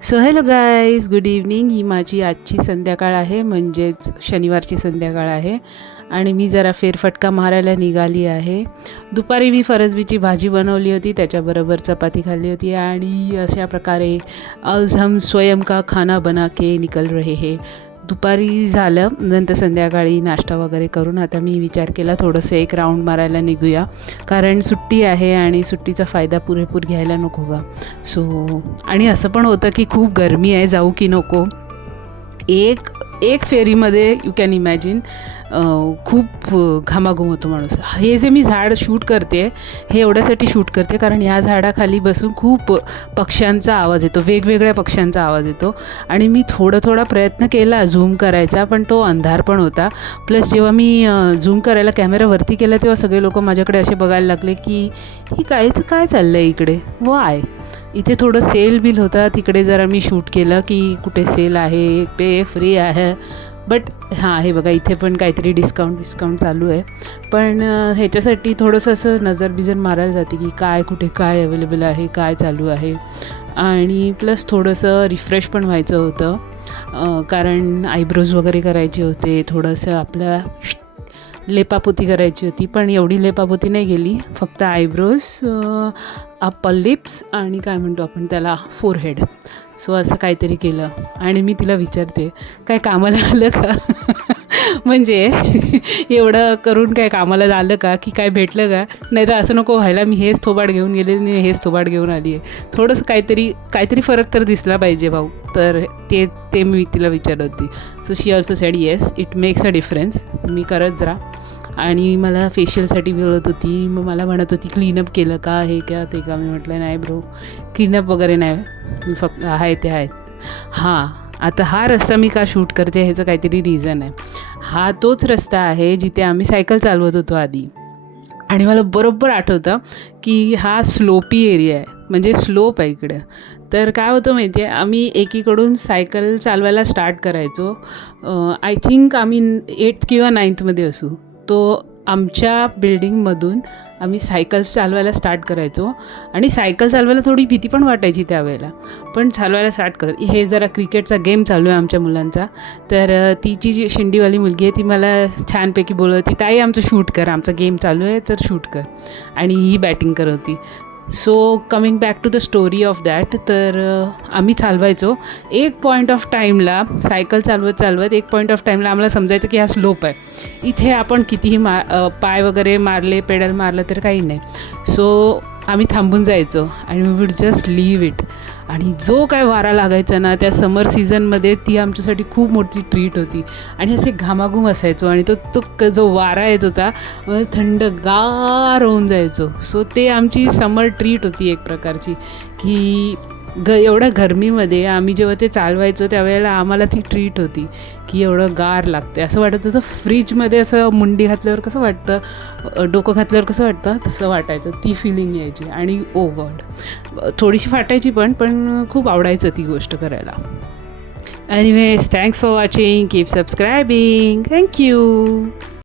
So hello guys, good evening. ही माझी आजची संध्याकाळ आहे, म्हणजेच शनिवारची संध्याकाळ आहे आणि मी जरा फेरफटका मारायला निघाली आहे. दुपारी मी फरसबीची भाजी बनवली होती, त्याच्याबरोबर चपाती खाल्ली होती आणि अशा प्रकारे आज हम स्वयं का खाना बना के निकल रहे हैं. दुपारी झालं, नंतर संध्याकाळी नाश्ता वगैरे करून आता मी विचार केला थोडंसं एक राऊंड मारायला निघूया, कारण सुट्टी आहे आणि सुट्टीचा फायदा पुरेपूर घ्यायला नको का. सो आणि असं पण होतं की खूप गरमी आहे, जाऊ की नको. एक फेरीमध्ये यू कॅन इमॅजिन खूप घामाघूम होतो माणूस. हे जे मी झाड शूट करते हे एवढ्यासाठी शूट करते कारण ह्या झाडाखाली बसून खूप पक्ष्यांचा आवाज येतो, वेगवेगळ्या पक्ष्यांचा आवाज येतो आणि मी थोडा प्रयत्न केला झूम करायचा, पण तो अंधार पण होता. प्लस जेव्हा मी झूम करायला कॅमेरावरती केला तेव्हा सगळे लोक माझ्याकडे असे बघायला लागले की ही काय चाललं आहे इकडे. वाय, इथे थोडं सेल बिल होता, तिकडे जरा मी शूट केलं की कुठे सेल आहे, पे फ्री आहे. बट हां, हे बघा इथे पण काहीतरी डिस्काउंट चालू आहे. पण ह्याच्यासाठी थोडंसं असं नजर मारायला जाते की कुठे काय अवेलेबल आहे, काय चालू आहे. आणि प्लस थोडंसं रिफ्रेश पण व्हायचं होतं, कारण आयब्रोज वगैरे करायचे होते, थोडंसं आपल्या लेपापोती करायची होती. पण एवढी लेपापोती नाही गेली, फक्त आयब्रोज, अप्पर लिप्स आणि काय म्हणतो आपण त्याला, फोरहेड. सो असं काहीतरी केलं आणि मी तिला विचारते काय कामाला आलं का म्हणजे एवढं करून काय कामाला आलं का, की काय भेटलं का. नाही तर असं नको व्हायला, मी हेच थोबाड घेऊन गेले आणि हेच थोबाड घेऊन आली आहे. थोडंसं काहीतरी फरक तर दिसला पाहिजे भाऊ. तर ते मी तिला विचारत होती. So she also said yes, it makes a difference, मी करत जरा. आणि मला फेशियलसाठी बोलत होती, मग मला म्हणत होती क्लीनअप केलं का, हे का ते का. मी म्हटलं नाही ब्रो, क्लीनअप वगैरे नाही, मी फक्त आहे ते आहेत. हां, आता हा रस्ता मी का शूट करते ह्याचं काहीतरी रिझन आहे. हा तोच रस्ता आहे जिथे आम्ही सायकल चालवत होतो आधी. आणि मला बरोबर आठवतं की हा स्लोपी एरिया आहे, म्हणजे स्लोप आहे इकडं. तर काय होतं माहिती आहे, आम्ही एकीकडून सायकल चालवायला स्टार्ट करायचो. आय थिंक आम्ही 8th किंवा 9thमध्ये असू. तो आमच्या बिल्डिंगमधून आम्ही सायकल चालवायला स्टार्ट करायचो आणि सायकल चालवायला थोडी भीती पण वाटायची त्यावेळेला, पण चालवायला स्टार्ट करत. हे जरा क्रिकेटचा गेम चालू आहे आमच्या मुलांचा. तर तिची जी शिंडीवाली मुलगी आहे ती मला छानपैकी बोलत होती, ताई आमचं शूट कर, आमचा गेम चालू आहे तर शूट कर. आणि ही बॅटिंग करत होती. So coming back to the story of that. तर आम्ही चालवायचो. एक पॉईंट ऑफ टाईमला सायकल चालवत एक पॉईंट ऑफ टाईमला आम्हाला समजायचं की हा स्लोप आहे, इथे आपण कितीही पाय वगैरे मारले, पेडल मारलं तर काही नाही. सो आम्ही थांबून जायचो आणि we would just leave it. आणि जो काय वारा लागायचा ना त्या समर सीझनमध्ये, ती आमच्यासाठी खूप मोठी ट्रीट होती. आणि असे घामाघूम असायचो आणि तो जो वारा येत होता थंडगार होऊन जायचो. सो ते आमची समर ट्रीट होती एक प्रकारची, की एवढ्या गरमीमध्ये आम्ही जेव्हा ते चालवायचो त्यावेळेला आम्हाला ती ट्रीट होती की एवढं गार लागते. असं वाटत होतं फ्रीजमध्ये असं मुंडी घातल्यावर कसं वाटतं, डोकं घातल्यावर कसं वाटतं, तसं वाटायचं. ती फिलिंग यायची आणि ओ गॉड, थोडीशी फाटायची पण खूप आवडायचं ती गोष्ट करायला. Anyways, thanks for watching, keep सबस्क्रायबिंग, thank you.